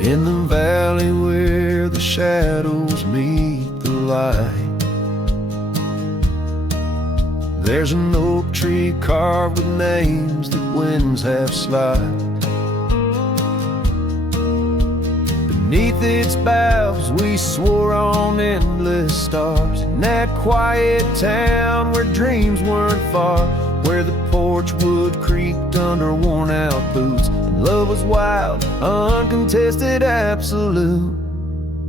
In the valley where the shadows meet the light, there's an oak tree carved with names that winds have slide. Beneath its boughs we swore on endless stars, in that quiet town where dreams weren't far, where the porch wood creaked under worn-out boots, and love was wild, uncontested, absolute.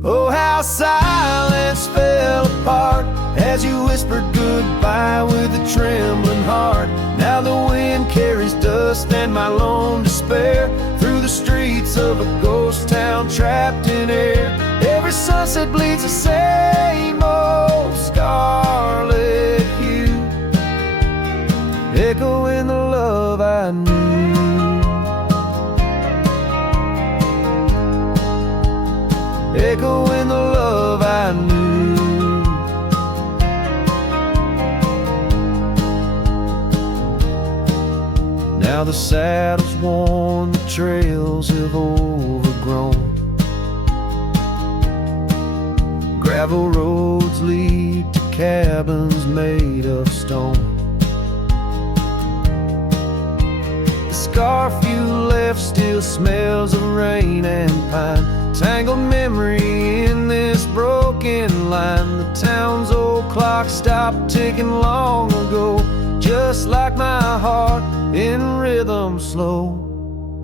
Oh, how silence fell apart as you whispered goodbye with a trembling heart. Now the wind carries dust and my lone despair through the streets of a ghost town trapped in air. Every sunset bleeds the same old scarlet hue, echoing the love I knew. Echoing the love I knew. Now the saddle's worn, the trails have overgrown. Gravel roads lead to cabins made of stone. The scarf you left still smells of rain and pine, tangled memory in this broken line. The town's old clock stopped ticking long ago, just like my heart in rhythm slow.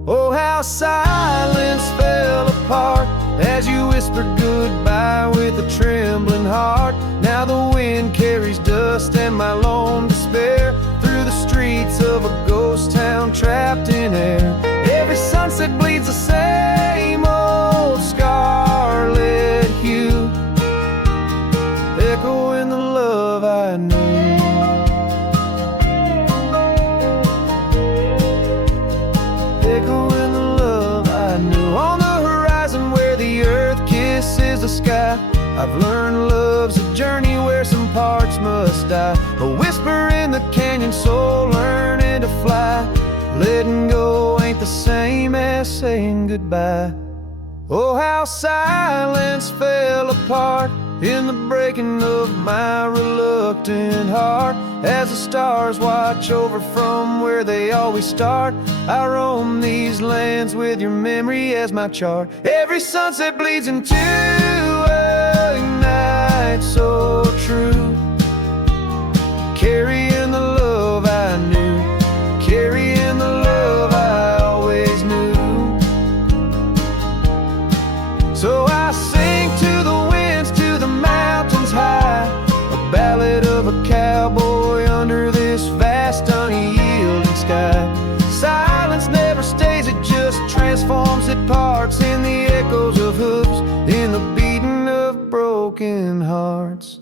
Oh, how silence fell apart as you whispered goodbye with a trembling heart. Now the wind carries dust and my lone despair through the streets of a ghost town trapped in air. Every sunset bleeds the same old scarlet hue, echoing the love I knew. Echoing the love I knew. On the horizon where the earth kisses the sky, I've learned love's a journey where some parts must die. A whisper in the canyon, soul learning to fly. Letting go ain't the same as saying goodbye. Oh, how silence fell apart in the breaking of my reluctant heart, as the stars watch over from where they always start. I roam these lands with your memory as my chart. Every sunset bleeds into a night so true, carrying the love I knew, carrying the love I always knew. So I sing to the winds, to the mountains high, a ballad of a cowboy under this vast unyielding sky. Silence never stays, it just transforms, it parts in the echoes of hooves, in the beating of broken hearts.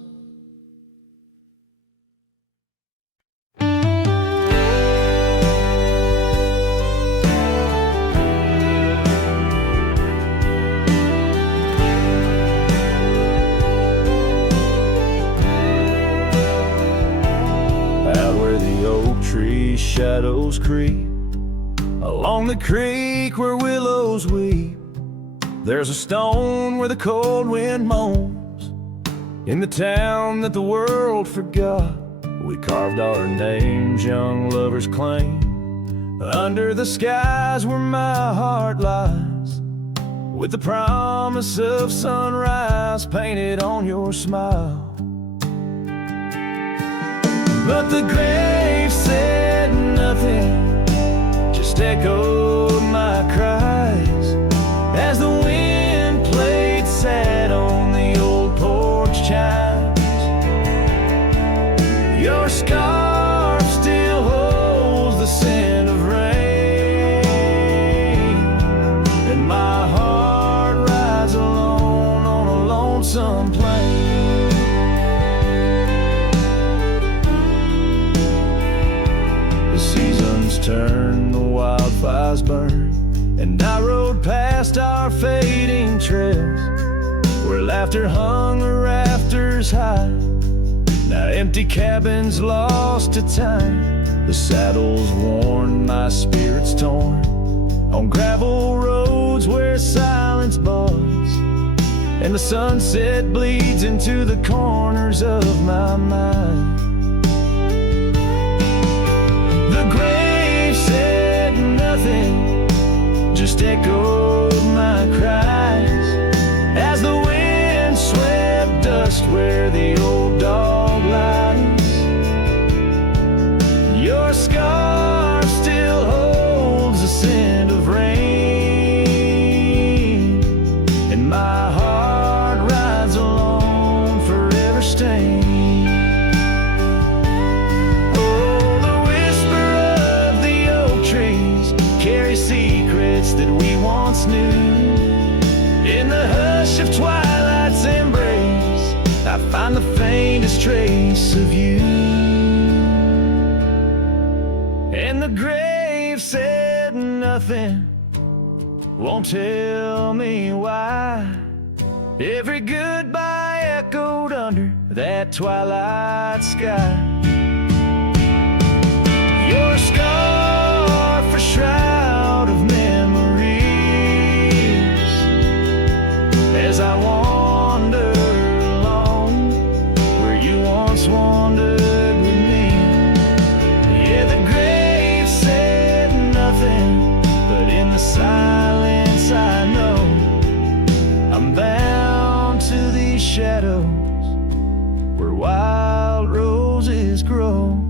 Out where the oak tree shadows creep, along the creek where willows weep, there's a stone where the cold wind moans. In the town that the world forgot, we carved our names, young lovers claim. Under the skies where my heart lies, with the promise of sunrise painted on your smile. But the grave said nothing, just echoed my cries, as the wind played sad on the old porch chimes. Your scarf still holds the scent of rain, and my heart rides alone on a lonesome plain. The seasons turn, the wildfires burn, and I rode past our fading trails, where laughter hung the rafters high. Now empty cabins lost to time, the saddle's worn, my spirit's torn, on gravel roads where silence and the sunset bleeds into the corners of my mind. The grave said nothing, just echoed my cries as the wind swept dust where the old dog lies. Your scarf still holds the scent of rain, and my heart rides alone, forever stained. Oh, the whisper of the oak trees carries secrets that we once knew. In the hush of twilight's embrace, I find the faintest trace of you. And the grave said nothing, won't tell me why. Every goodbye echoed under that twilight sky. Your scarf, a shroud of memories, as I wander alone where you once wandered with me. Yeah, the grave said nothing, but in the silence I know I'm bound to these shadows where wild roses grow.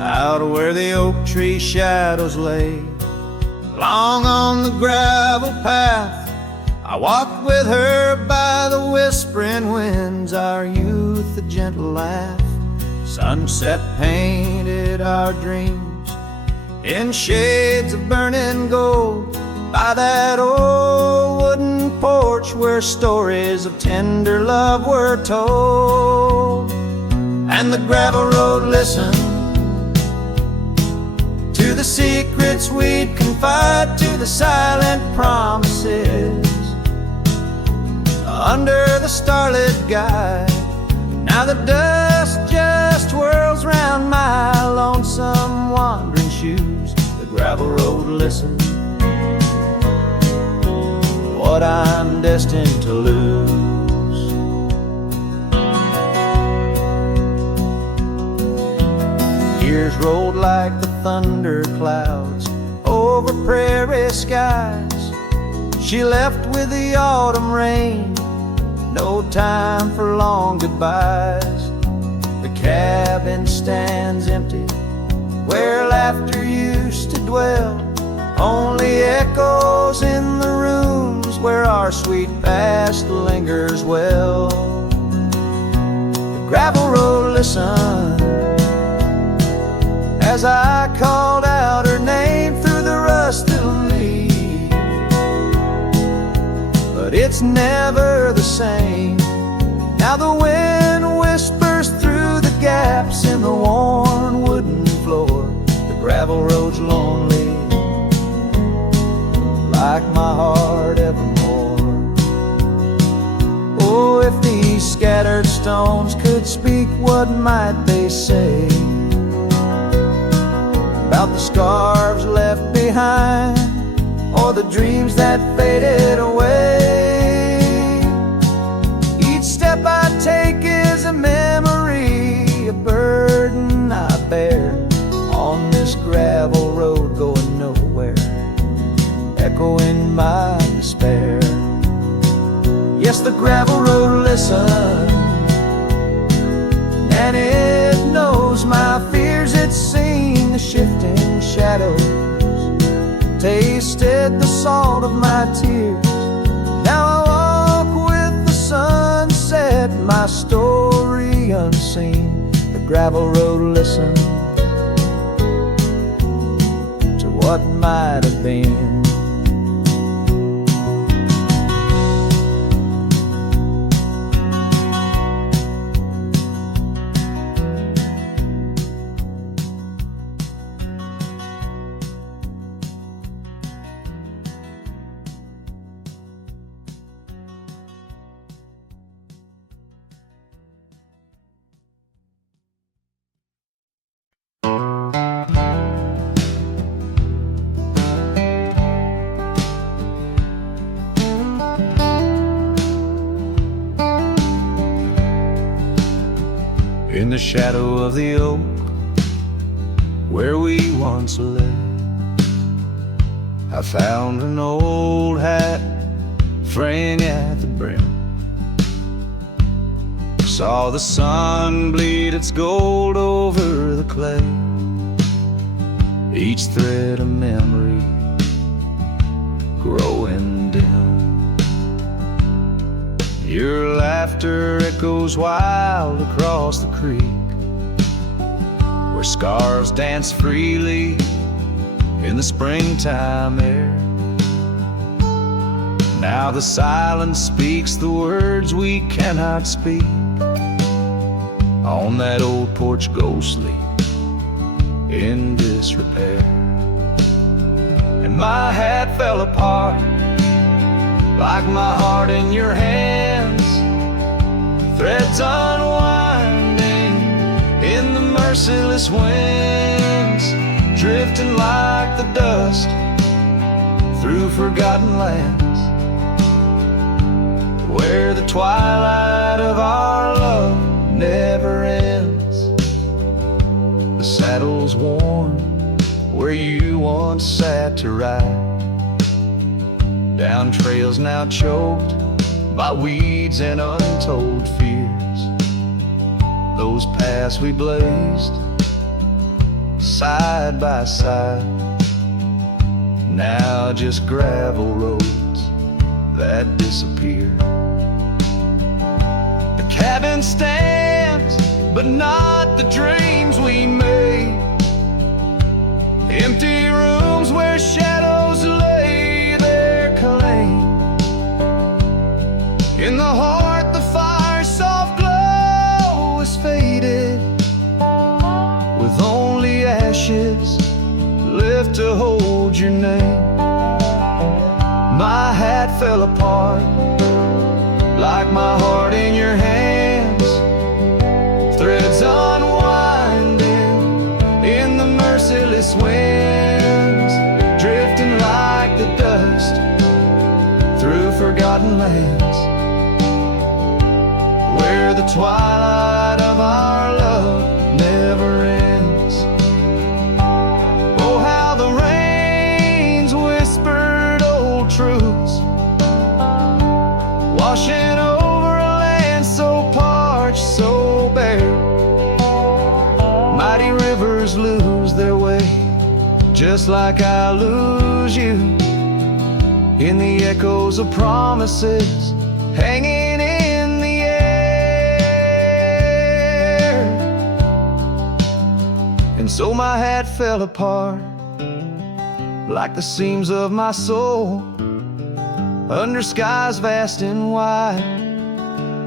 Out where the oak tree shadows lay, long on the gravel path, I walked with her by the whispering winds, our youth a gentle laugh. Sunset painted our dreams in shades of burning gold, by that old wooden porch where stories of tender love were told. And the gravel road listened to the secrets we'd confide, to the silent promises under the starlit guide. Now the dust just whirls round my lonesome wandering shoes. The gravel road listens to what I'm destined to lose. Years rolled like the thunder clouds over prairie skies. She left with the autumn rain, no time for long goodbyes. The cabin stands empty where laughter used to dwell, only echoes in the rooms where our sweet past lingers well. The gravel road listened as I called out her name through the rusted leaves, but it's never the same. Now the wind whispers through the gaps in the worn wooden floor. The gravel road's lonely, like my heart evermore. Oh, if these scattered stones could speak, what might they say about the scarves left behind, or the dreams that faded away? Each step I take is a memory, a burden I bear on this gravel road going nowhere, echoing my despair. Yes, the gravel road listens, and it knows my fears. It's seen the shifting shadows, tasted the salt of my tears. Now I walk with the sunset, my story unseen. The gravel road listens to what might have been. In the shadow of the oak where we once lay, I found an old hat fraying at the brim. Saw the sun bleed its gold over the clay, each thread a memory growing dim. Your laughter echoes wild across the creek, where scars dance freely in the springtime air. Now the silence speaks the words we cannot speak. On that old porch ghostly in disrepair, and my hat fell apart like my heart in your hands, threads unwinding in the merciless winds, drifting like the dust through forgotten lands, where the twilight of our love never ends. The saddle's worn where you once sat to ride, down trails now choked by weeds and untold fears. Those paths we blazed side by side, now just gravel roads that disappear. The cabin stands, but not the dreams we made. Empty rooms where shadows lay their claim. In the heart the fire's soft glow is faded, with only ashes left to hold your name. My hat fell apart like my heart in your hands, threads unwinding in the merciless winds, drifting like the dust through forgotten lands, where the twilight of our love never ends. Oh, how the rains whispered old truths, washing over a land so parched, so bare. Mighty rivers lose their way, just like I lose you, in the echoes of promises hanging in the air. And so my hat fell apart like the seams of my soul, under skies vast and wide,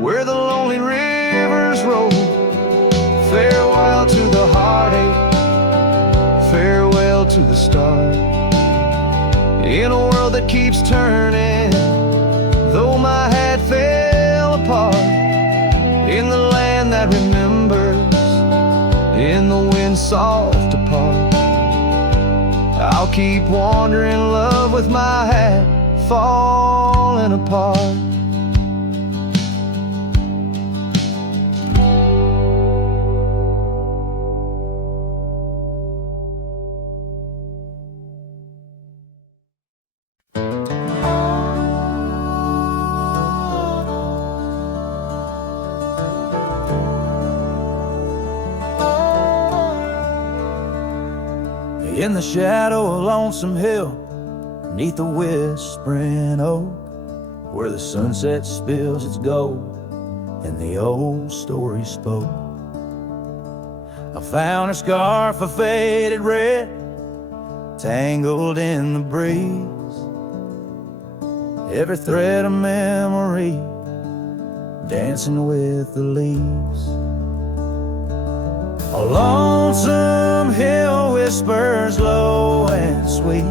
where the lonely rivers roll. Farewell to the heartache, farewell to the start, in a world that keeps turning, though my hat fell apart. In the land that remembers, in the wind's soft apart, I'll keep wandering love with my hat falling apart. In the shadow of Lonesome Hill, neath the whispering oak, where the sunset spills its gold and the old story spoke, I found a scarf of faded red, tangled in the breeze, every thread a memory dancing with the leaves. A lonesome hill whispers low and sweet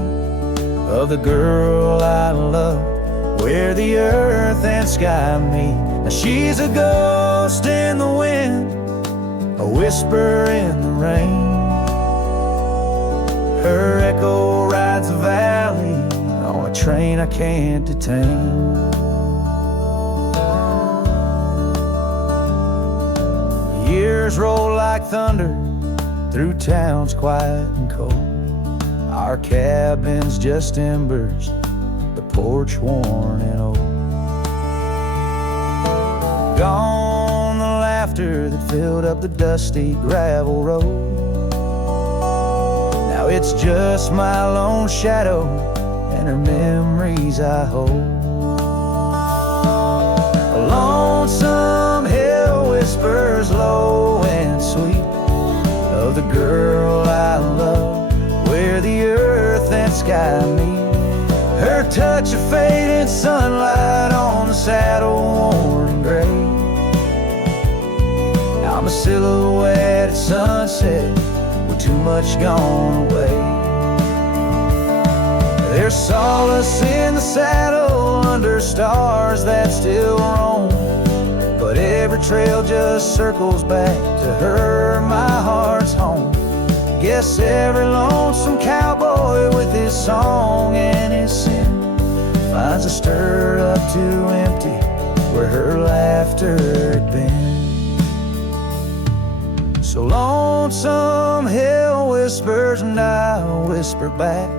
of the girl I love, where the earth and sky meet. Now she's a ghost in the wind, a whisper in the rain. Her echo rides the valley on a train I can't detain. Years whispers roll like thunder through towns quiet and cold. Our cabin's just embers, the porch worn and old. Gone the laughter that filled up the dusty gravel road. Now it's just my lone shadow and her memories I hold. A lonesome hill whispers low and sweet of the girl I love, where the earth and sky meet. Her touch of faded sunlight on the saddle worn and gray. I'm a silhouette at sunset with too much gone away. There's solace in the saddle under stars that still roam, but every trail just circles back to her, my heart's home. Guess every lonesome cowboy with his song and his sin finds a stirred up too empty where her laughter had been. So lonesome hill whispers and I whisper back,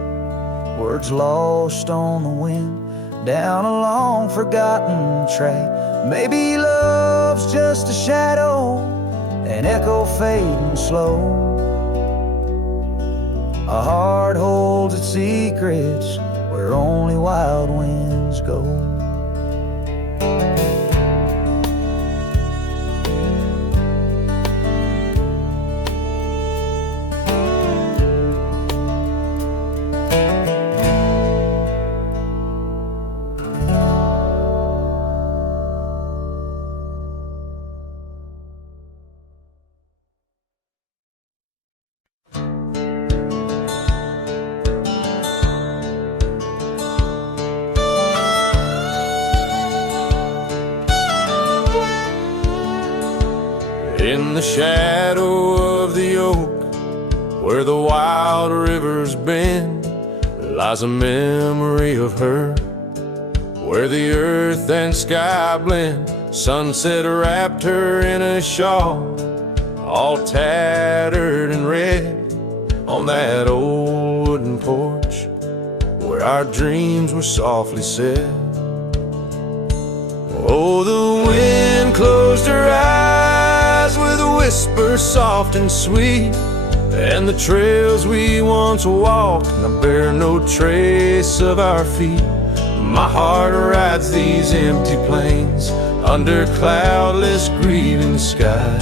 words lost on the wind down a long forgotten track. Maybe love's just a shadow, an echo fading slow. A heart holds its secrets where only wild winds go. In the shadow of the oak, where the wild rivers bend, lies a memory of her, where the earth and sky blend. Sunset wrapped her in a shawl, all tattered and red, on that old wooden porch, where our dreams were softly said. Oh, the wind closed her eyes with a whisper soft and sweet, and the trails we once walked now bear no trace of our feet. My heart rides these empty plains under cloudless grieving sky,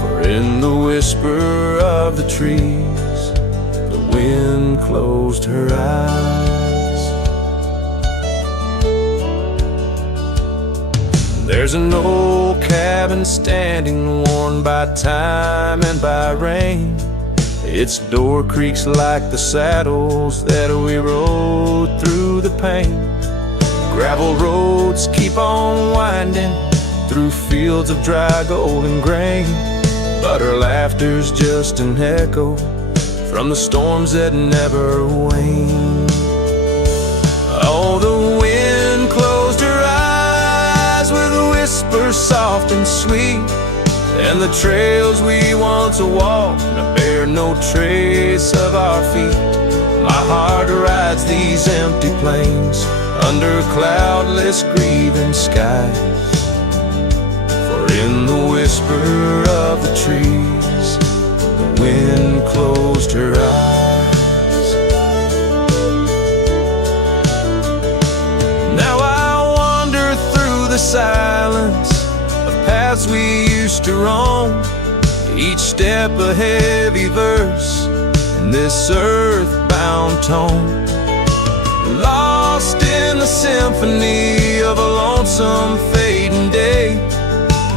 for in the whisper of the trees the wind closed her eyes. There's an old cabin standing, worn by time and by rain. Its door creaks like the saddles that we rode through the pain. Gravel roads keep on winding through fields of dry golden grain, but her laughter's just an echo from the storms that never wane. Oh, the wind closed her eyes with a whisper soft and sweet, and the trails we once walked now bear no trace of our feet. My heart rides these empty plains under cloudless grieving skies, for in the whisper of the trees the wind closed her eyes. Now I wander through the silence of paths we used to roam, each step a heavy verse in this earthbound tone, lost in the symphony of a lonesome fading day.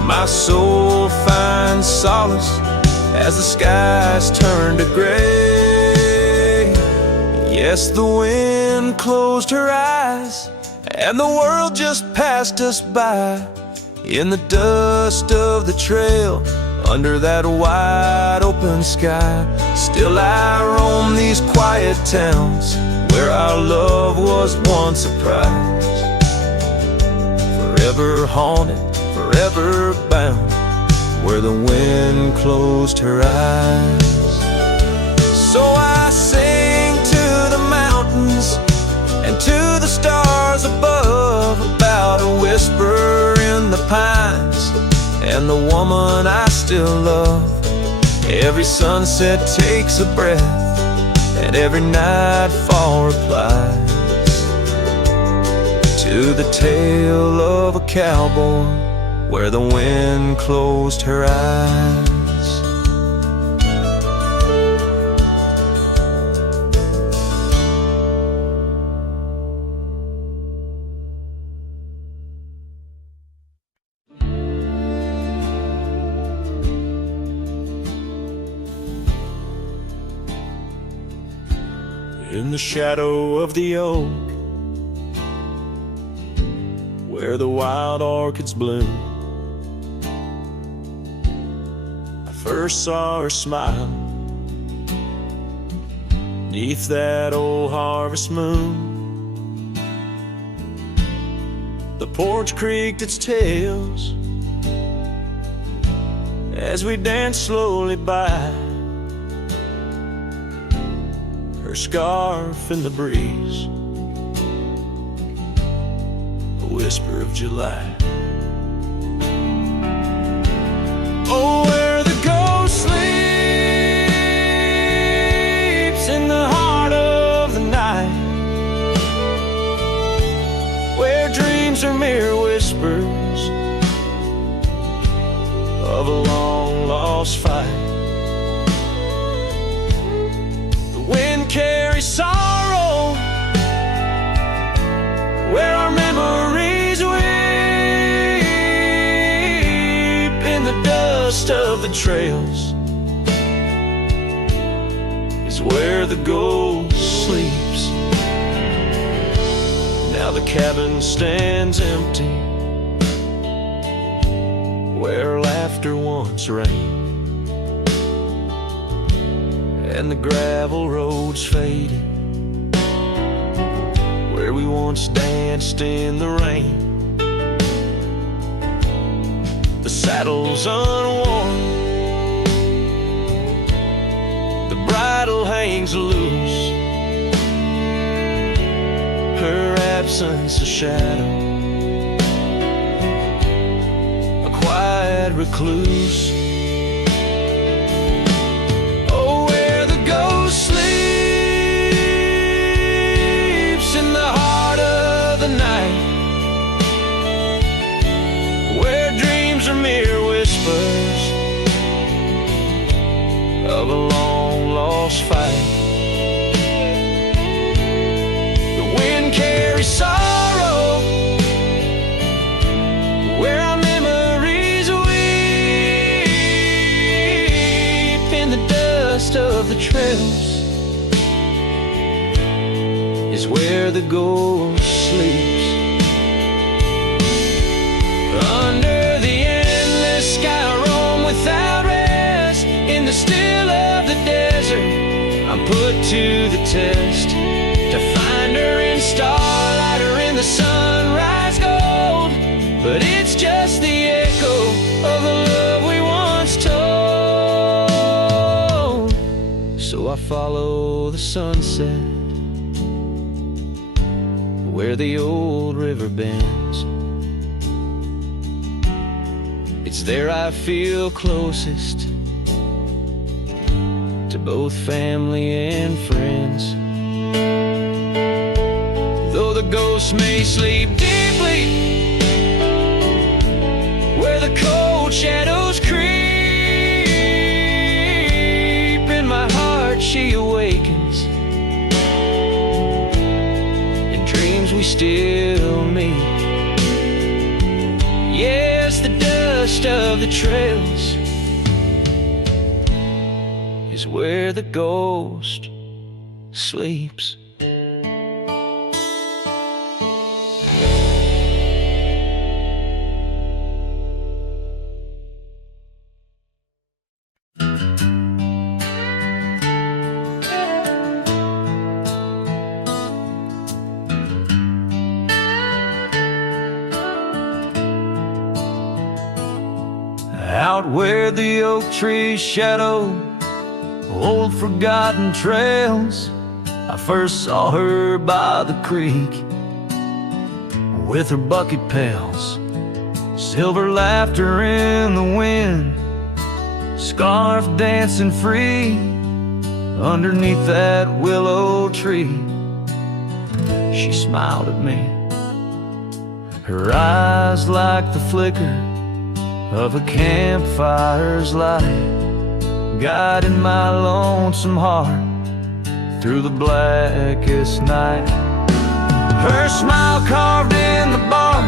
My soul finds solace as the skies turn to gray. Yes, the wind closed her eyes and the world just passed us by, in the dust of the trail under that wide open sky. Still I roam these quiet towns where our love was once a prize, forever haunted, forever bound where the wind closed her eyes. So I sing to the mountains and to the stars above about a whisper in the pines and the woman I still love. Every sunset takes a breath and every nightfall replies to the tale of a cowboy where the wind closed her eyes. In the shadow of the oak, where the wild orchids bloom, I first saw her smile 'neath that old harvest moon. The porch creaked its tails as we danced slowly by, her scarf in the breeze, a whisper of July. Oh, where the ghost sleeps in the heart of the night, where dreams are mere whispers of a long lost fight. Wind carries sorrow where our memories weep in the dust of the trails is where the ghost sleeps. Now the cabin stands empty where laughter once reigned, and the gravel roads faded where we once danced in the rain. The saddle's unworn, the bridle hangs loose, her absence a shadow, a quiet recluse. Of a long lost fight, the wind carries sorrow where our memories weep in the dust of the trails is where the ghost sleeps. Under the endless sky I roam without rest, in the still of the desert I'm put to the test, to find her in starlight or in the sunrise gold. But it's just the echo of the love we once told. So I follow the sunset where the old river bends. It's there I feel closest to both family and friends. Though the ghosts may sleep deeply where the cold shadows creep, in my heart she awakens, in dreams we still meet. Yes, the dust of the trails is where the ghost sleeps. Out where the oak trees shadow old forgotten trails, I first saw her by the creek with her bucket pails. Silver laughter in the wind, scarf dancing free underneath that willow tree. She smiled at me, her eyes like the flicker of a campfire's light, guiding my lonesome heart through the blackest night. Her smile carved in the bark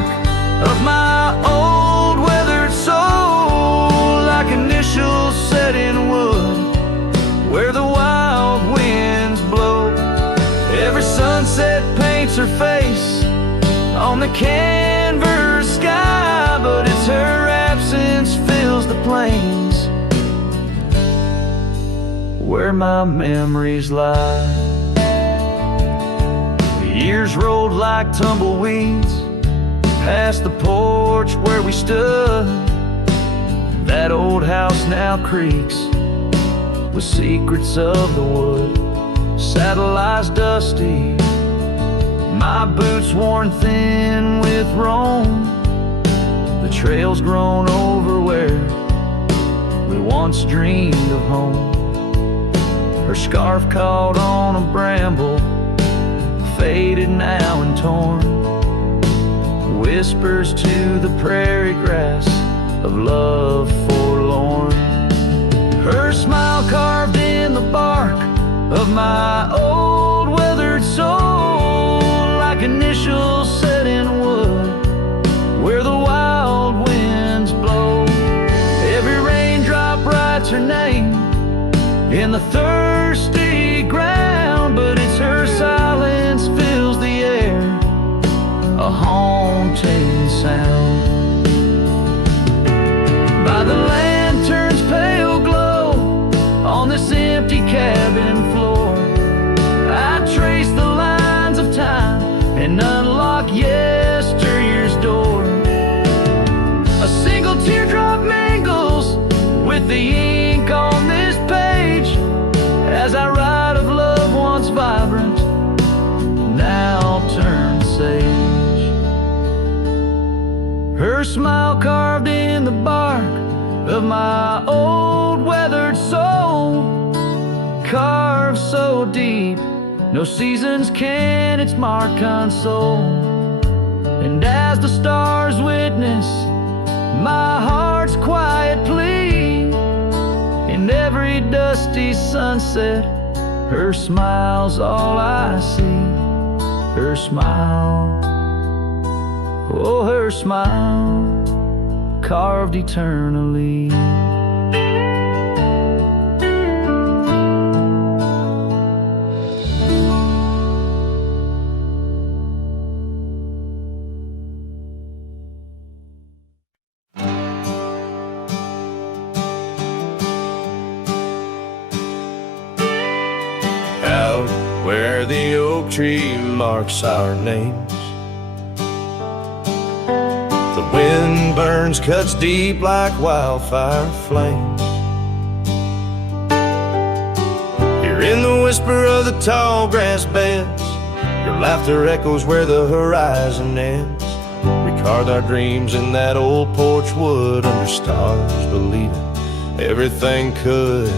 of my old weathered soul, like initials set in wood where the wild winds blow. Every sunset paints her face on the canvas sky, but it's her absence fills the plains where my memories lie. The years rolled like tumbleweeds past the porch where we stood. That old house now creaks with secrets of the wood. Saddle eyes dusty, my boots worn thin with Rome. The trail's grown over where we once dreamed of home. Her scarf caught on a bramble, faded now and torn, whispers to the prairie grass of love forlorn. Her smile carved in the bark of my old weathered soul, like initials set in wood where the wild winds blow. Every raindrop writes her name in the thirsty ground, but it's her silence fills the air, a haunting sound. By the lantern's pale glow on this empty cabin floor, I trace the lines of time and unlock yesteryear's door. A single teardrop mingles with the ink on this page as I write of love once vibrant, now turned sage. Her smile carved in the bark of my old weathered soul, carved so deep no seasons can its mark console. And as the stars witness my heart's quiet plea, in every dusty sunset her smile's all I see. Her smile, oh her smile, carved eternally. Out where the oak tree marks our names, the wind burns, cuts deep like wildfire flames. Here in the whisper of the tall grass beds, your laughter echoes where the horizon ends. We carved our dreams in that old porch wood under stars, believing everything could.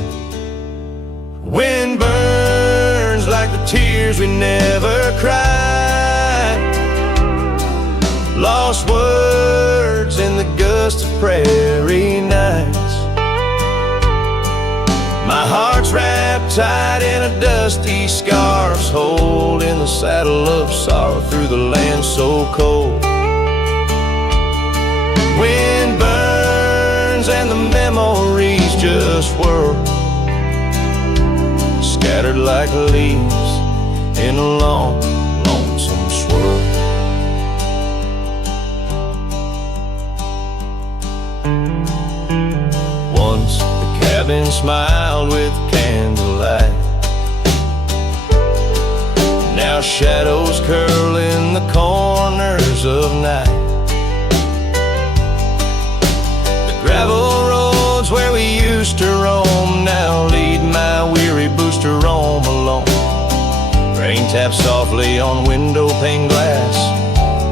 Wind burns like the tears we never cried, lost words in the gust of prairie nights. My heart's wrapped tight in a dusty scarf's hold, in the saddle of sorrow through the land so cold. Wind burns and the memories just whirl, scattered like leaves in a long, lonesome swirl. Once the cabin smiled with candlelight, now shadows curl in the corners of night. The gravel road tap softly on window pane glass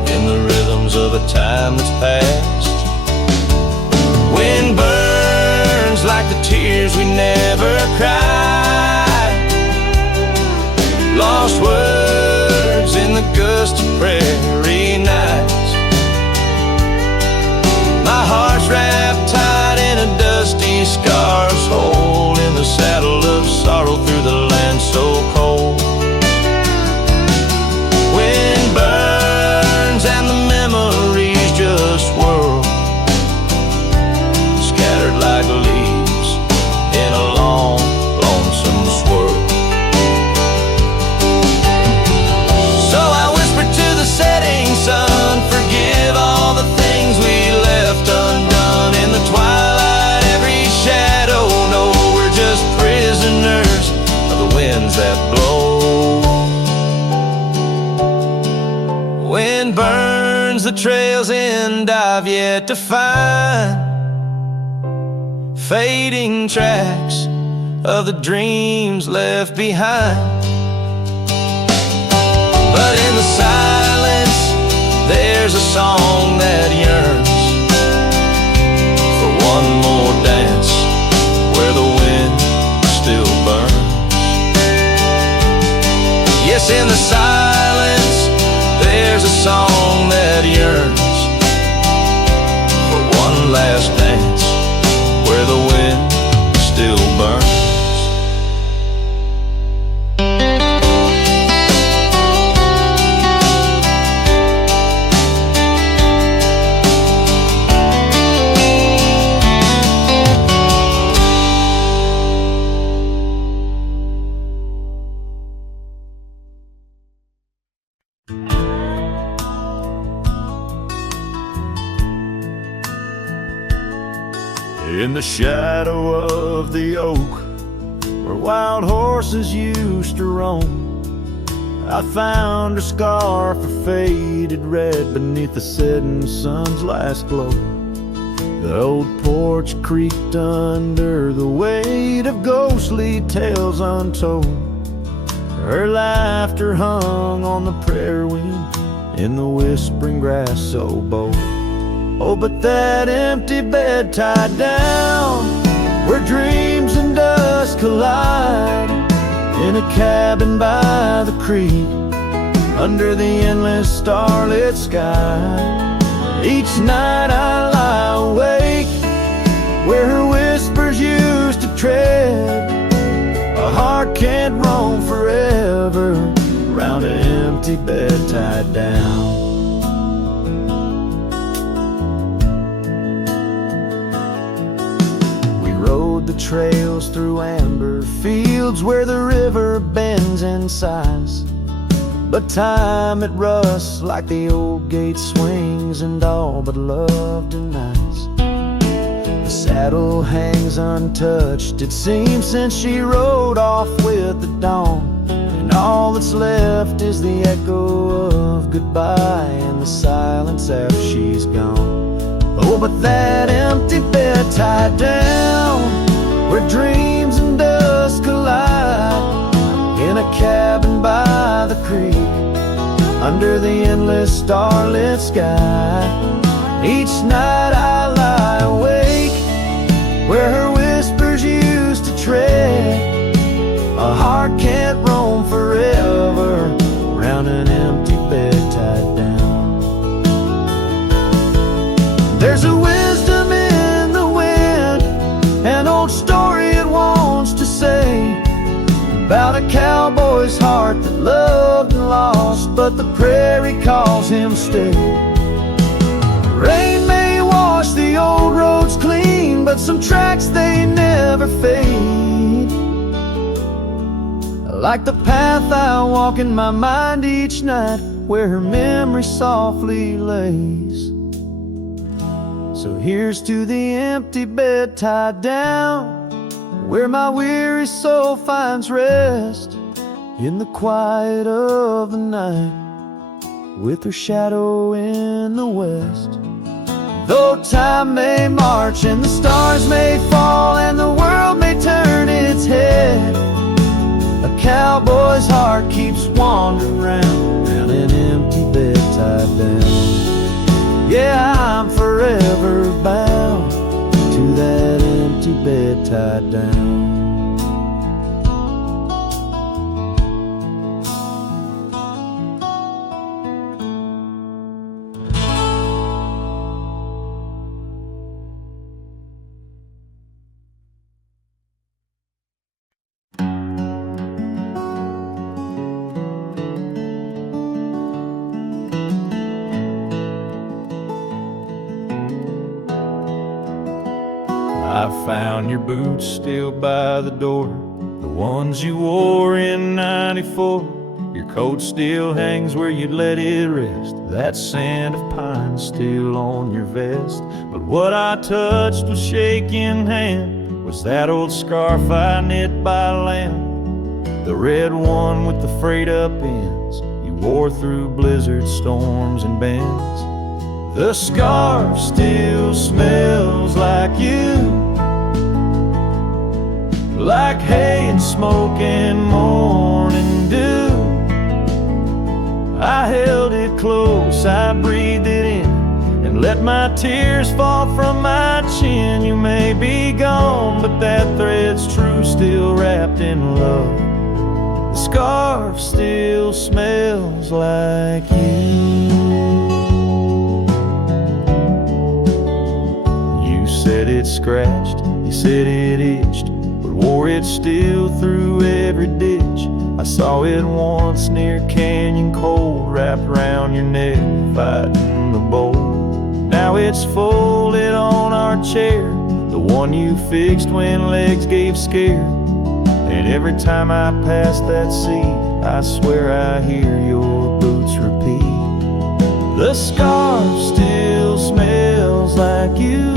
in the rhythms of a time that's past. Wind burns like the tears we never cried. Lost words in the gust of prairie nights. My heart's wrapped tight in a dusty scarf's hole in the saddle of sorrow through the land so cold. Wind burns and the memories just whirl, scattered like leaves in a long, lonesome swirl. So I whisper to the setting sun, forgive all the things we left undone in the twilight. Every shadow, no, we're just prisoners of the winds that blow. Wind burns the trails and I've yet to find fading tracks of the dreams left behind. But in the silence, there's a song that yearns for one more dance where the wind still burns. Yes, in the silence, there's a song that yearns for one last dance where the wind still burns. In the shadow of the oak, where wild horses used to roam, I found a scarf of faded red beneath the setting sun's last glow. The old porch creaked under the weight of ghostly tales untold. Her laughter hung on the prairie wind in the whispering grass so bold. Oh, but that empty bed tied down, where dreams and dust collide, in a cabin by the creek, under the endless starlit sky. Each night I lie awake, where her whispers used to tread. A heart can't roam forever, round an empty bed tied down. The trails through amber fields where the river bends and sighs, but time it rusts like the old gate swings and all but love denies. The saddle hangs untouched, it seems, since she rode off with the dawn, and all that's left is the echo of goodbye and the silence after she's gone. Oh, but that empty bed tied down, where dreams and dust collide, in a cabin by the creek, under the endless starlit sky. Each night I lie awake, where her whispers used to tread. A heart can't roam forever, round an empty bed tied down. There's a wisdom in the wind, an old story it wants to say, about a cowboy's heart that loved and lost, but the prairie calls him stay. Rain may wash the old roads clean, but some tracks they never fade. Like the path I walk in my mind each night, where her memory softly lays. So here's to the empty bed tied down, where my weary soul finds rest, in the quiet of the night, with her shadow in the west. Though time may march and the stars may fall and the world may turn its head, a cowboy boy's heart keeps wandering round an empty bed tied down. Yeah, I'm forever bound to that empty bed tied down. I found your boots still by the door, the ones you wore in '94. Your coat still hangs where you'd let it rest, that scent of pine still on your vest. But what I touched with shaking hand was that old scarf I knit by land, the red one with the frayed up ends you wore through blizzards, storms, and bends. The scarf still smells like you, like hay and smoke and morning dew. I held it close, I breathed it in, and let my tears fall from my chin. You may be gone, but that thread's true, still wrapped in love. The scarf still smells like you. You said it scratched, you said it itched, but wore it still through every ditch. I saw it once near Canyon Cold, wrapped round your neck, fighting the bolt. Now it's folded on our chair, the one you fixed when legs gave scare. And every time I pass that seat, I swear I hear your boots repeat. The scarf still smells like you,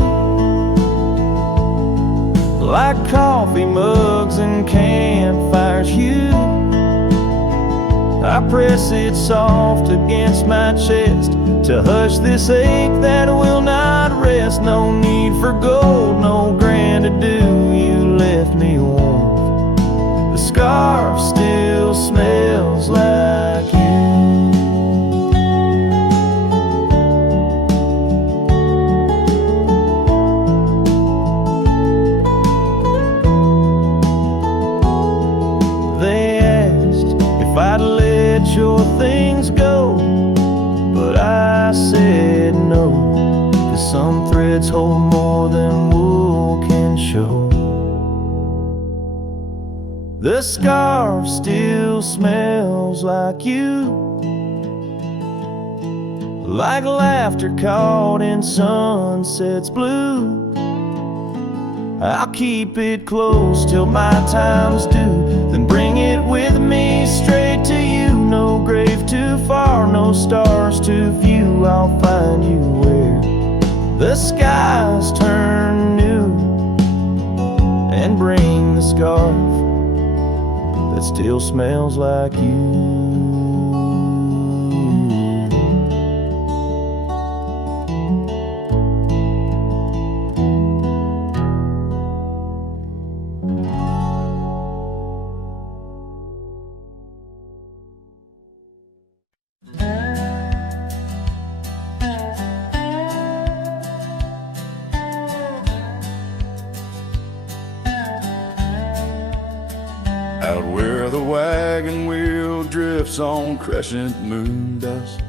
like coffee mugs and campfires hue. I press it soft against my chest to hush this ache that will not rest. No need for gold, no grand ado, you left me warm. The scarf still smells like you. I'd let your things go, but I said no, 'cause some threads hold more than wool can show. The scarf still smells like you, like laughter caught in sunset's blue. I'll keep it close till my time's due, then bring it with me straight to you. No grave too far, no stars to view. I'll find you where the skies turn new, and bring the scarf that still smells like you. Out where the wagon wheel drifts on crescent moon dust,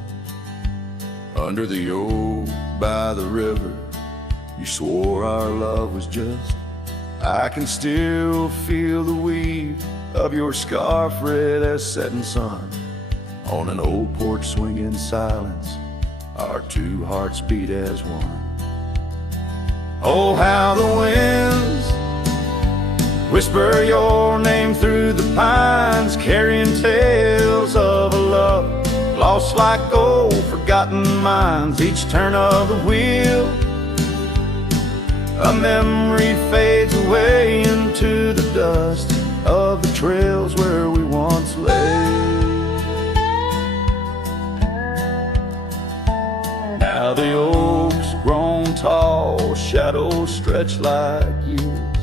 under the oak by the river, you swore our love was just. I can still feel the weave of your scarf, red as setting sun, on an old porch swing in silence, our two hearts beat as one. Oh, how the winds whisper your name through the pines, carrying tales of a love lost like old forgotten mines. Each turn of the wheel, a memory fades away into the dust of the trails where we once lay. Now the oaks grown tall, shadows stretch like years,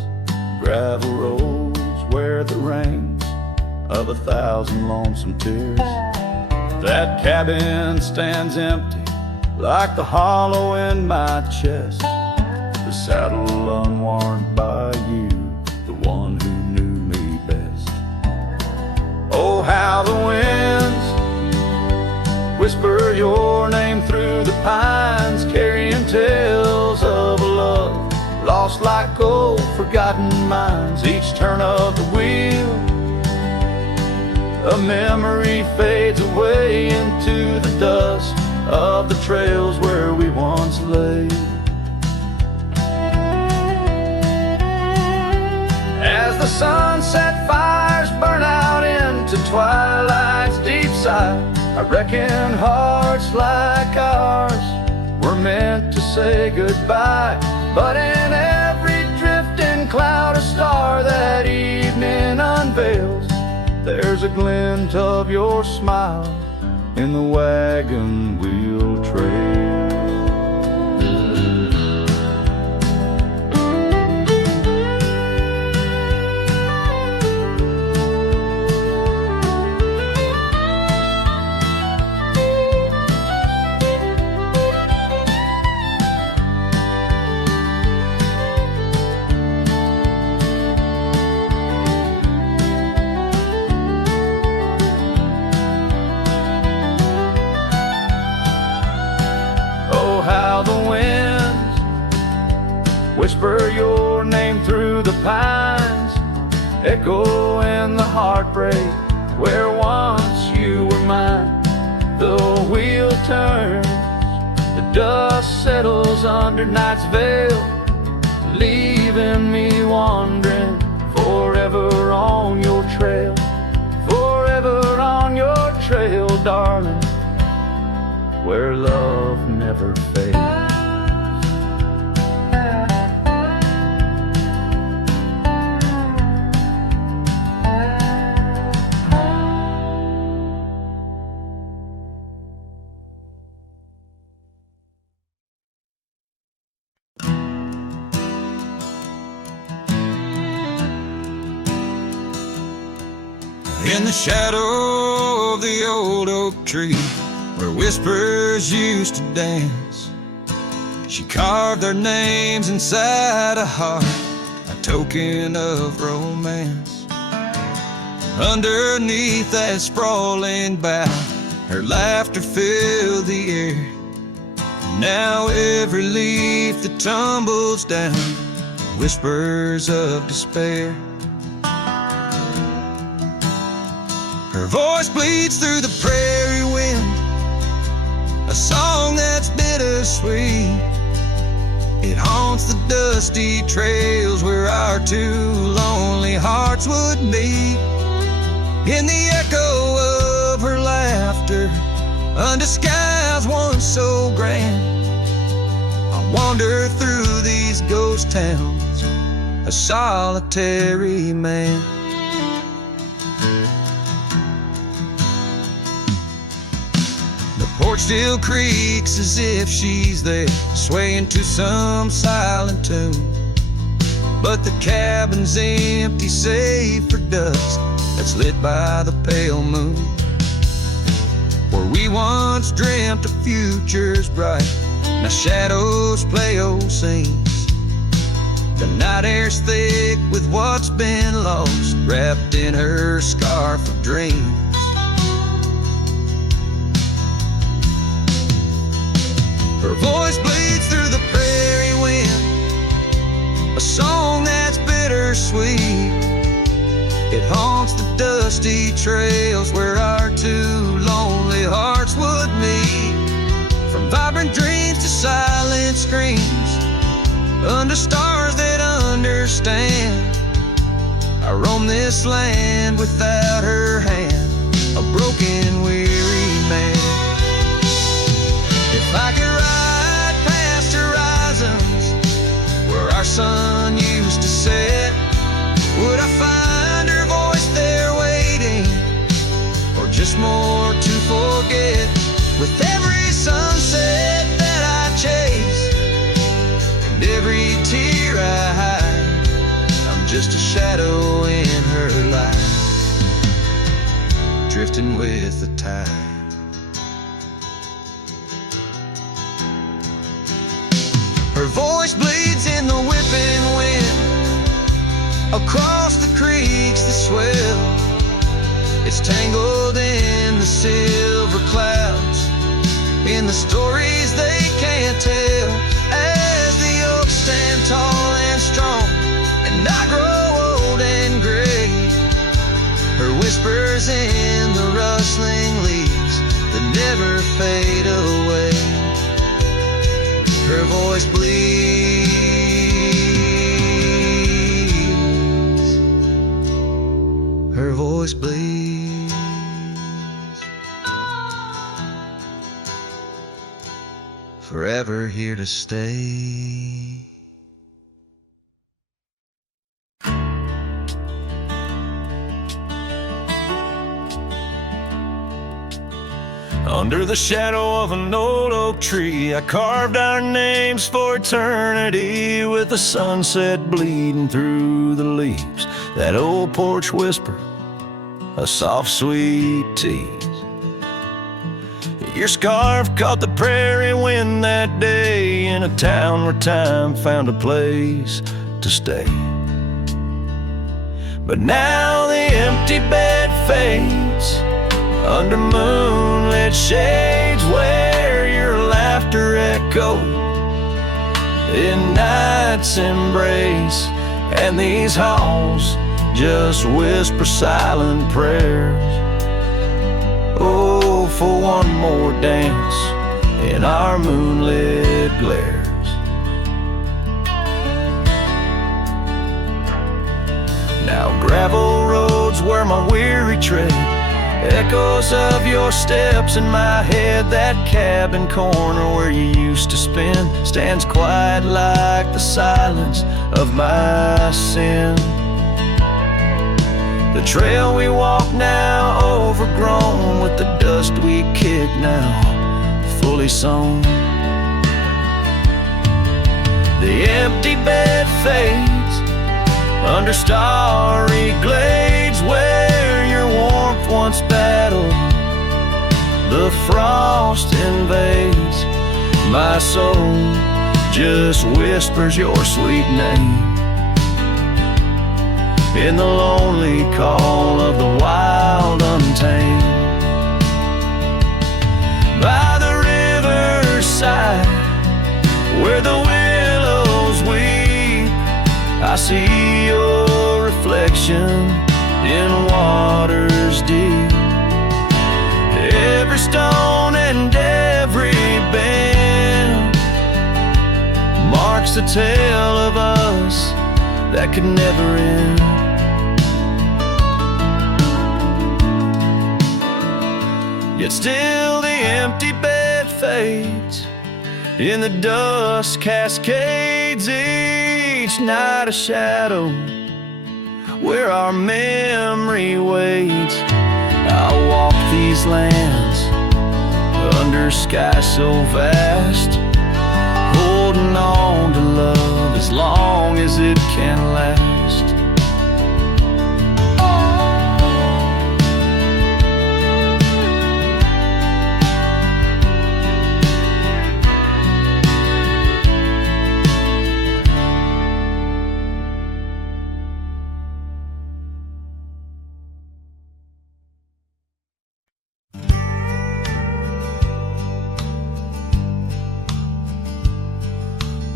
gravel roads where the rains of 1,000 lonesome tears. That cabin stands empty like the hollow in my chest, the saddle unworn by you, the one who knew me best. Oh, how the winds whisper your name through the pines, carrying tales of a love lost like gold, forgotten mines. Each turn of the wheel, a memory fades away into the dust of the trails where we once lay. As the sunset fires burn out into twilight's deep side, I reckon hearts like ours were meant to say goodbye. But in every drifting cloud, a star that evening unveils, there's a glint of your smile in the wagon wheel trail. How the winds whisper your name through the pines, echo in the heartbreak where once you were mine. The wheel turns, the dust settles under night's veil, leaving me wandering forever on your trail, forever on your trail, darling, where love never fades. In the shadow of the old oak tree, where whispers used to dance, she carved their names inside a heart, a token of romance. Underneath that sprawling bough, her laughter filled the air. Now every leaf that tumbles down whispers of despair. Her voice bleeds through the prairie wind, a song that's bittersweet. It haunts the dusty trails where our two lonely hearts would meet. In the echo of her laughter, under skies once so grand, I wander through these ghost towns, a solitary man. Porch still creaks as if she's there, swaying to some silent tune. But the cabin's empty save for dust that's lit by the pale moon. Where we once dreamt of futures bright, now shadows play old scenes. The night air's thick with what's been lost, wrapped in her scarf of dreams. Her voice bleeds through the prairie wind, a song that's bittersweet. It haunts the dusty trails where our two lonely hearts would meet. From vibrant dreams to silent screams, under stars that understand, I roam this land without her hand, a broken, weary man. If I could ride past horizons where our sun used to set, would I find her voice there waiting, or just more to forget? With every sunset that I chase and every tear I hide, I'm just a shadow in her life. drifting with the tide. Her voice bleeds in the whipping wind across the creeks that swell. It's tangled in the silver clouds, in the stories they can't tell. As the oaks stand tall and strong, and I grow old and gray, her whispers in the rustling leaves that never fade away. Her voice bleeds, her voice bleeds, forever here to stay. Under the shadow of an old oak tree, I carved our names for eternity, with the sunset bleeding through the leaves. That old porch whisper, a soft sweet tease. Your scarf caught the prairie wind that day, in a town where time found a place to stay. But now the empty bed fades under moonlit shades, where your laughter echoed in night's embrace, and these halls just whisper silent prayers. Oh, for one more dance in our moonlit glares. Now gravel roads where my weary tread, echoes of your steps in my head. That cabin corner where you used to spend stands quiet like the silence of my sin. The trail we walk now overgrown, with the dust we kick now fully sown. The empty bed fades under starry glades, where your warmth once battled the frost invades. My soul just whispers your sweet name in the lonely call of the wild untamed. By the riverside where the willows weep, I see your reflection in waters deep. Every stone and every bend marks the tale of us that could never end. Yet still the empty bed fades, in the dust cascades each night a shadow where our memory waits. I'll walk these lands under sky so vast, holding on to love as long as it can last.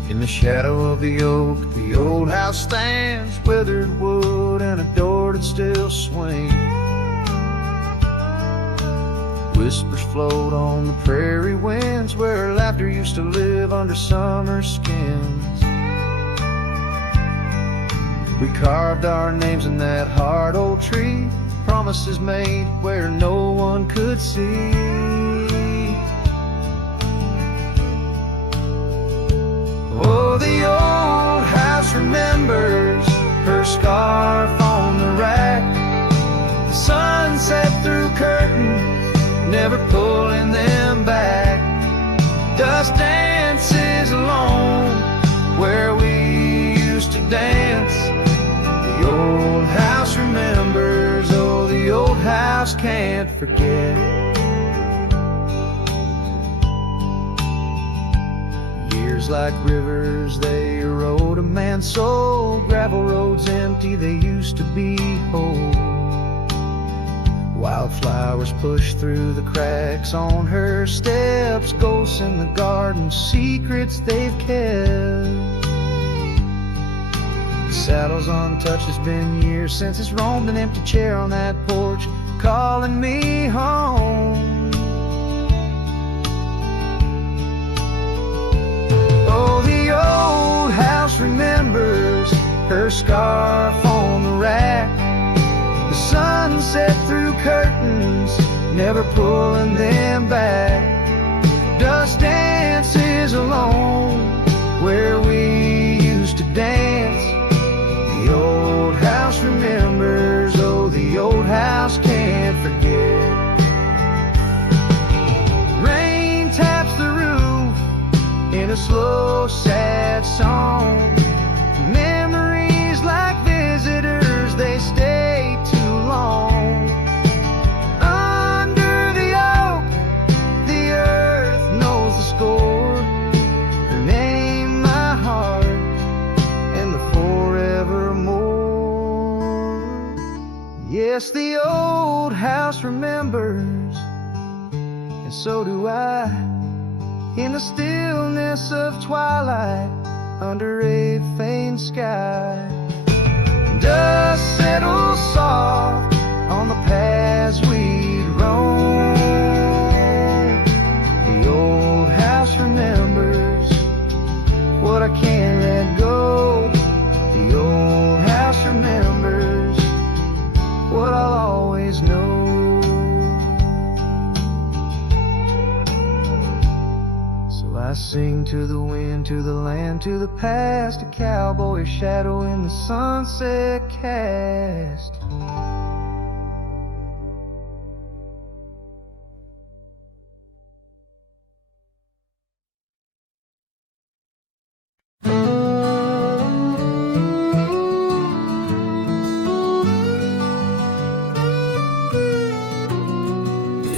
In the shadow of the oak, the old house stands, weathered wood and a door that still swings. Whispers float on the prairie winds, where laughter used to live under summer skins. We carved our names in that hard old tree, promises made where no one could see. Oh, the old house remembers her scarf on the rack, the sunset through curtains, never pulling them back. Dust dances alone where we used to dance. The old house remembers, oh, the old house can't forget. Years like rivers, they erode a man's soul. Gravel roads empty, they used to be whole. Wildflowers push through the cracks on her steps. Ghosts in the garden, secrets they've kept. The saddle's untouched, it's been years since it's roamed an empty chair on that porch, calling me home. Oh, the old house remembers her scarf on the rack. The sunset through curtains, never pulling them back. Dust dances alone where we used to dance. The old house remembers, oh, the old house can't forget. Rain taps the roof in a slow, sad song. Memories like visitors, they stay too long. Under the oak, the earth knows the score. Her name, my heart, and the forevermore. Yes, the old house remembers, and so do I. In the stillness of twilight, under a faint sky, dust settles soft on the paths we'd roam. The old house remembers what I can't let go. The old house remembers what I'll always know. I sing to the wind, to the land, to the past, a cowboy shadow in the sunset cast.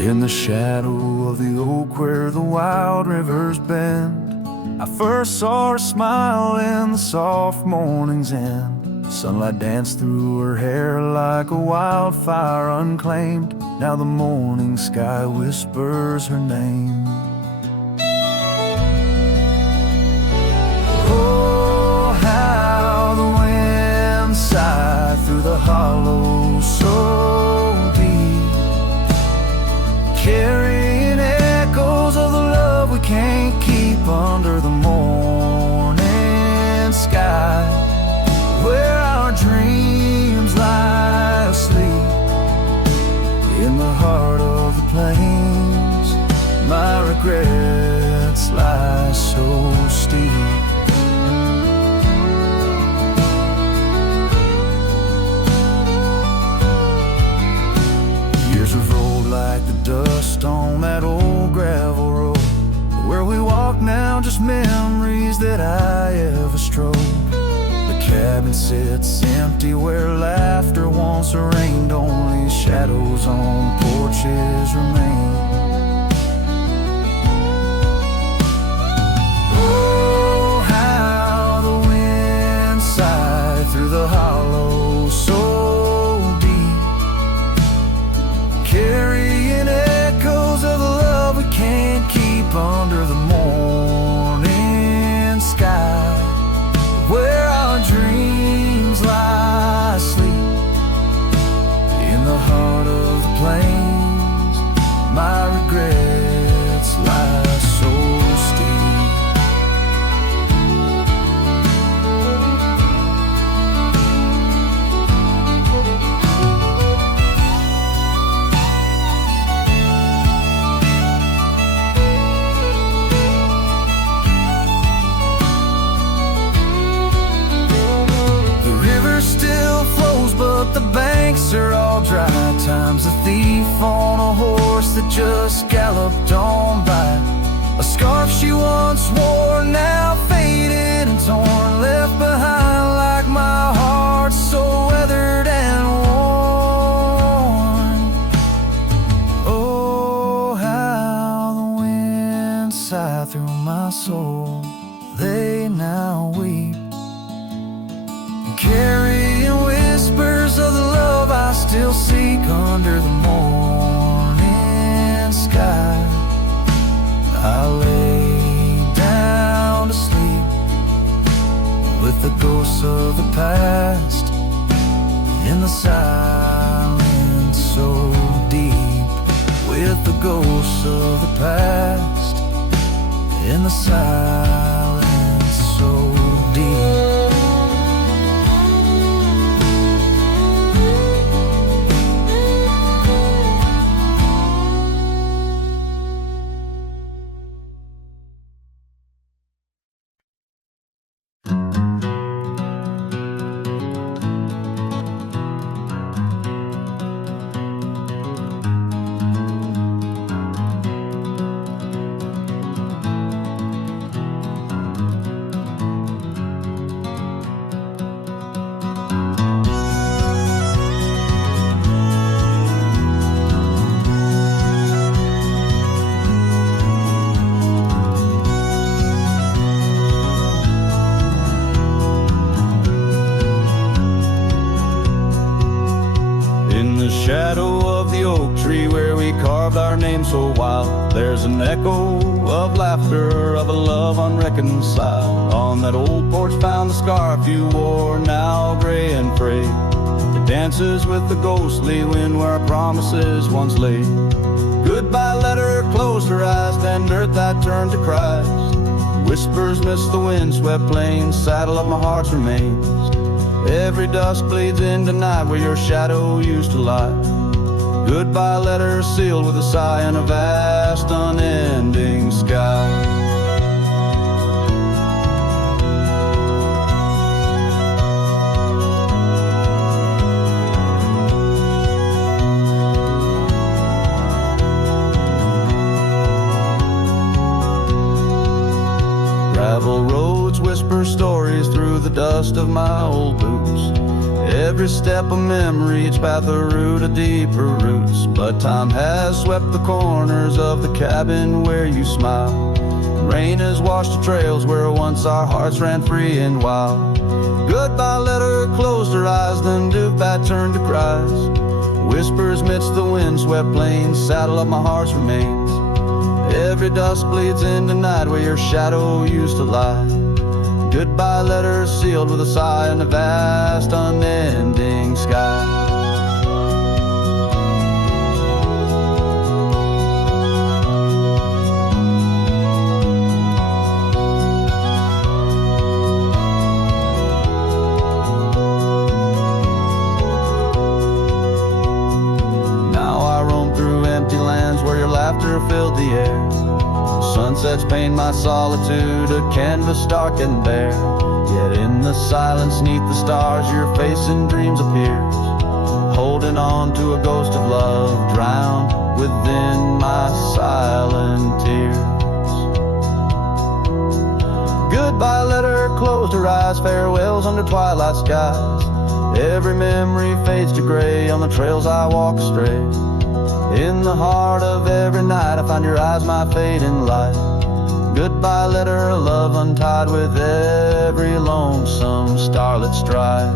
In the shadow of the oak where the wild rivers bend, I first saw her smile in the soft morning's end. Sunlight danced through her hair like a wildfire unclaimed. Now the morning sky whispers her name. Oh, how the wind sighed through the hollow so deep, carrying echoes of the love we can't keep under the morning sky, where our dreams lie asleep. In the heart of the plains, my regrets lie so steep. Years have rolled like the dust on that old gravel road. Where we walk now, just memories that I ever strode. The cabin sits empty where laughter once reigned. Only shadows on porches remain. Oh, how the wind sighed through the hollow so deep, carrying echoes of the love we can't keep under the morning sky, where our dreams lie asleep. In the heart of the plains, my regrets lie so steep. But the banks are all dry. Time's a thief on a horse that just galloped on by. A scarf she once wore, now faded and torn, left behind like my heart, so weathered and worn. ghosts of the past, in the silence so deep. With the ghosts of the past, in the silence so deep. Shadow of the oak tree where we carved our name so wild, there's an echo of laughter of a love unreconciled. On that old porch found the scarf you wore, now gray and frayed. It dances with the ghostly wind where our promises once lay. Goodbye letter closed her eyes, then earth that turned to Christ. Whispers miss the wind-swept plains, saddle of my heart's remains. Every dust bleeds into night where your shadow used to lie. Goodbye letter sealed with a sigh in a vast unending sky. Gravel roads whisper stories through the dust of my old boots. Every step a memory, each path a root of deeper roots. But time has swept the corners of the cabin where you smile. Rain has washed the trails where once our hearts ran free and wild. Goodbye letter closed her eyes, then Dubat turned to Christ. Whispers midst the wind-swept plains, saddle of my heart's remains. Every dust bleeds into night where your shadow used to lie. Goodbye letter sealed with a sigh in the vast unending sky. Now I roam through empty lands where your laughter filled the air. Sunsets paint my solitude, a canvas stark and bare. Yet in the silence neath the stars your face in dreams appears, holding on to a ghost of love drowned within my silent tears. Goodbye letter closed her eyes, farewells under twilight skies. Every memory fades to gray on the trails I walk astray. In the heart of every night I find your eyes, my fading light. Goodbye letter, love untied with every lonesome starlit stride.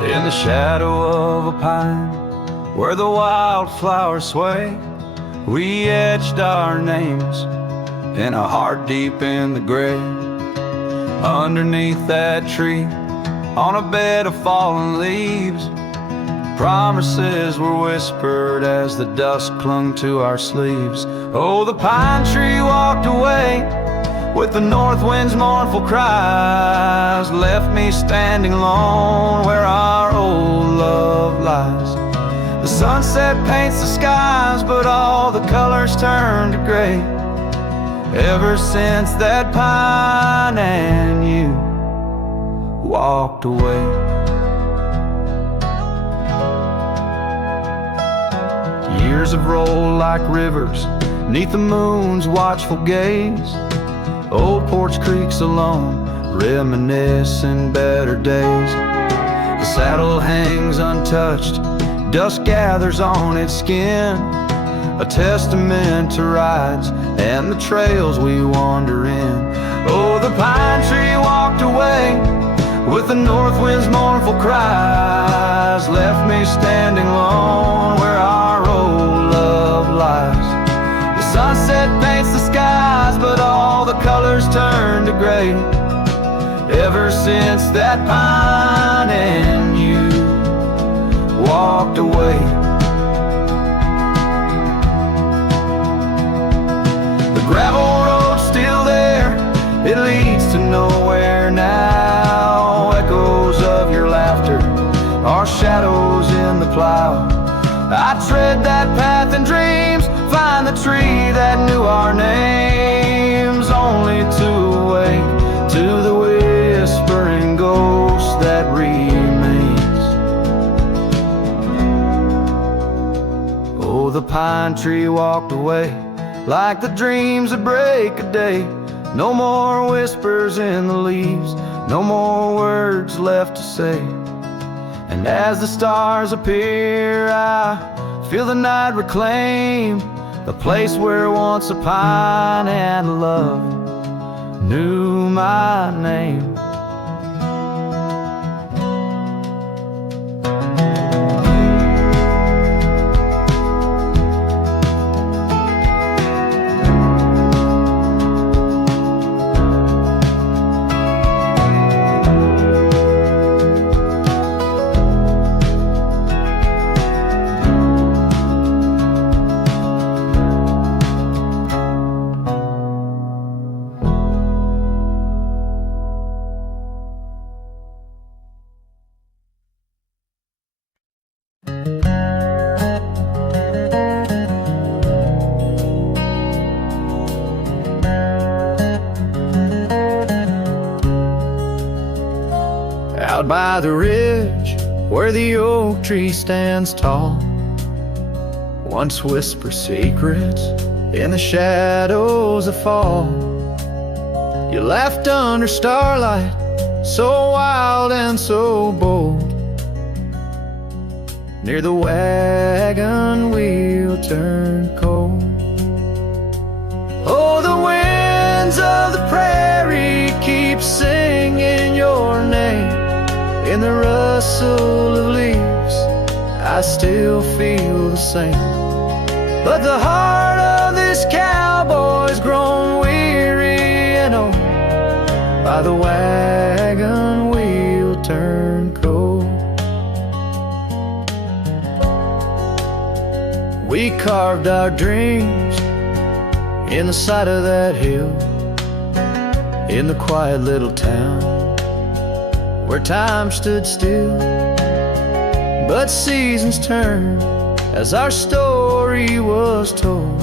In the shadow of a pine, where the wildflowers sway, we etched our names in a heart deep in the grave. Underneath that tree, on a bed of fallen leaves, promises were whispered as the dust clung to our sleeves. Oh, the pine tree walked away with the north wind's mournful cries, left me standing alone where our old love lies. The sunset paints the skies, but all the colors turn to gray. Ever since that pine and you walked away. Years have rolled like rivers 'neath the moon's watchful gaze. Old porch creaks alone, reminiscing better days. The saddle hangs untouched, dust gathers on its skin, a testament to rides and the trails we wander in. Oh, the pine tree walked away with the north wind's mournful cries, left me standing alone where our old love lies. The sunset paints the skies, but all the colors turn to gray. Ever since that pine and you walked away. The gravel road's still there, it leads to nowhere now. Echoes of your laughter are shadows in the plow. I tread that path in dreams, find the tree that knew our names, only to awake to the whispering ghost that remains. Oh, the pine tree walked away like the dreams that break a day. No more whispers in the leaves, no more words left to say. And as the stars appear, I feel the night reclaim the place where once a pine and love knew my name. Out by the ridge where the oak tree stands tall, once whisper secrets in the shadows of fall. You laughed under starlight, so wild and so bold. Near the wagon wheel turned cold. Oh, the winds of the prairie keep singing your name. In the rustle of leaves, I still feel the same. But the heart of this cowboy's grown weary and old by the wagon wheel turned cold. We carved our dreams in the side of that hill, in the quiet little town where time stood still. But seasons turned as our story was told.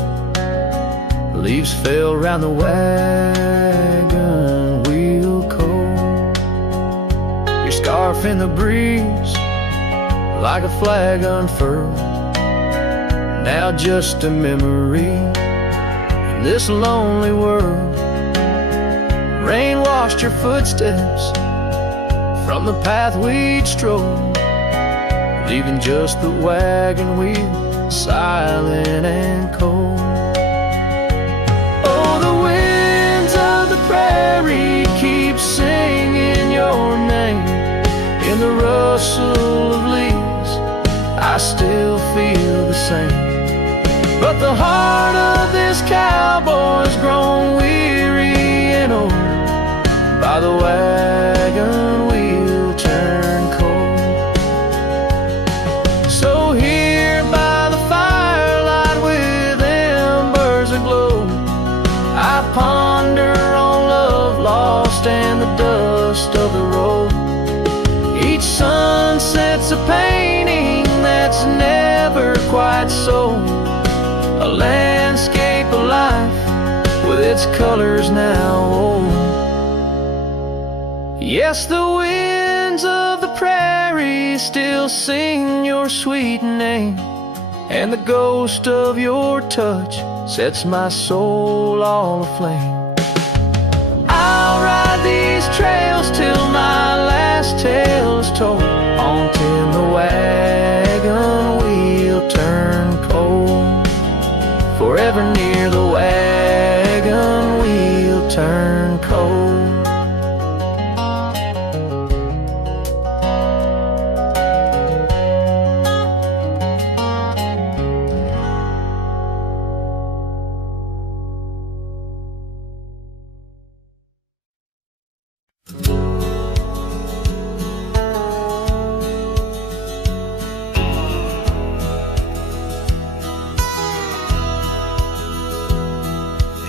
Leaves fell round the wagon wheel cold. Your scarf in the breeze like a flag unfurled, now just a memory in this lonely world. Rain washed your footsteps from the path we'd strolled, leaving just the wagon wheel silent and cold. Oh, the winds of the prairie keep singing your name. In the rustle of leaves, I still feel the same. But the heart of this cowboy's grown weary and old by the wagon wheel turned cold. So here by the firelight with embers aglow, I ponder on love lost and the dust of the road. Each sunset's a painting that's never quite sold, a landscape of life with its colors now old. Yes, the winds of the prairie still sing your sweet name. and the ghost of your touch sets my soul all aflame. I'll ride these trails till my last tale is told, until the wagon wheel turn cold. Forever near the wagon wheel turn cold.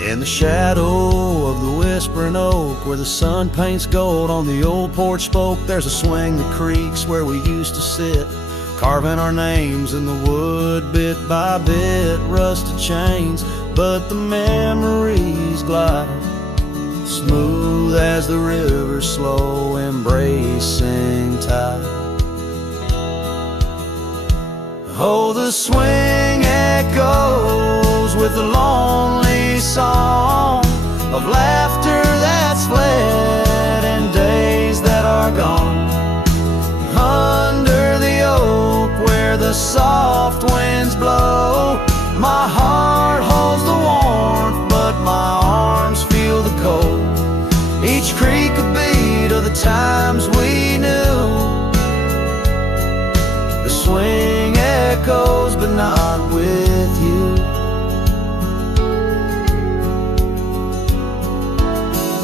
In the shadow of the whispering oak, where the sun paints gold on the old porch spoke, there's a swing that creaks where we used to sit, carving our names in the wood bit by bit. Rusted chains, but the memories glide smooth as the river's slow embracing tide. Oh, the swing echoes with the lonely song of laughter that's fled and days that are gone. Under the oak where the soft winds blow, my heart holds the warmth, but my arms feel the cold. Each creak a beat of the times we knew. The swing echoes, but not with you.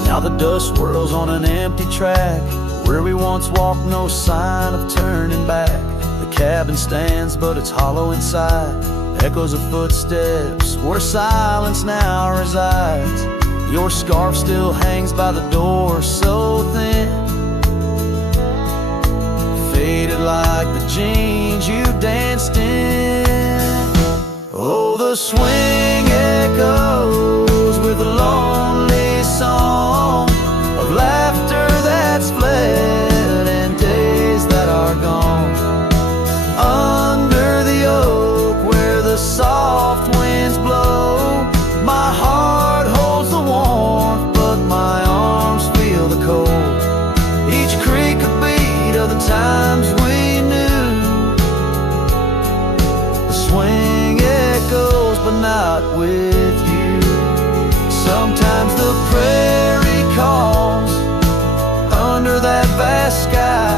Now the dust swirls on an empty track, where we once walked, no sign of turning back. The cabin stands, but it's hollow inside. Echoes of footsteps where silence now resides. Your scarf still hangs by the door, so thin, faded like the jeans you danced in. Oh, the swing echoes with a lonely song of laughter that's fled and days that are gone. Under the oak where the soft winds blow, my heart holds the warmth, but my arms feel the cold. Each creak a beat of the times we knew. The swing echoes, but not with you. Sometimes the prairie calls under that vast sky,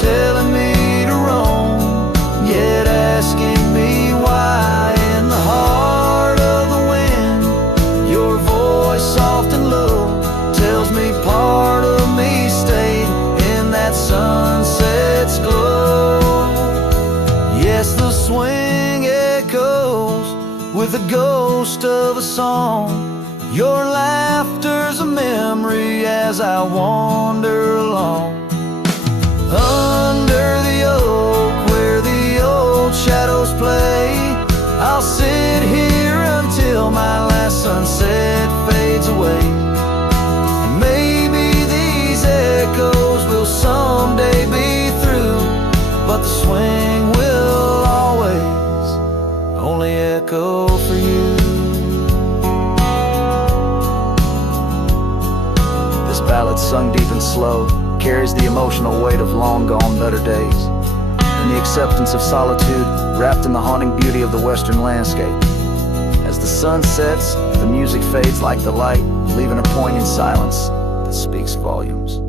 telling me to roam, yet asking me why. In the heart of the wind, your voice soft and low tells me part of me stayed in that sunset's glow. Yes, the swing echoes with the ghost of a song. Your laughter's a memory as I wander along. Under the oak where the old shadows play, I'll sit here until my last sunset fades away. And maybe these echoes will someday be through, but the swing will always only echo for you. This ballad, sung deep and slow, carries the emotional weight of long gone better days, and the acceptance of solitude wrapped in the haunting beauty of the western landscape. As the sun sets, the music fades like the light, leaving a poignant silence that speaks volumes.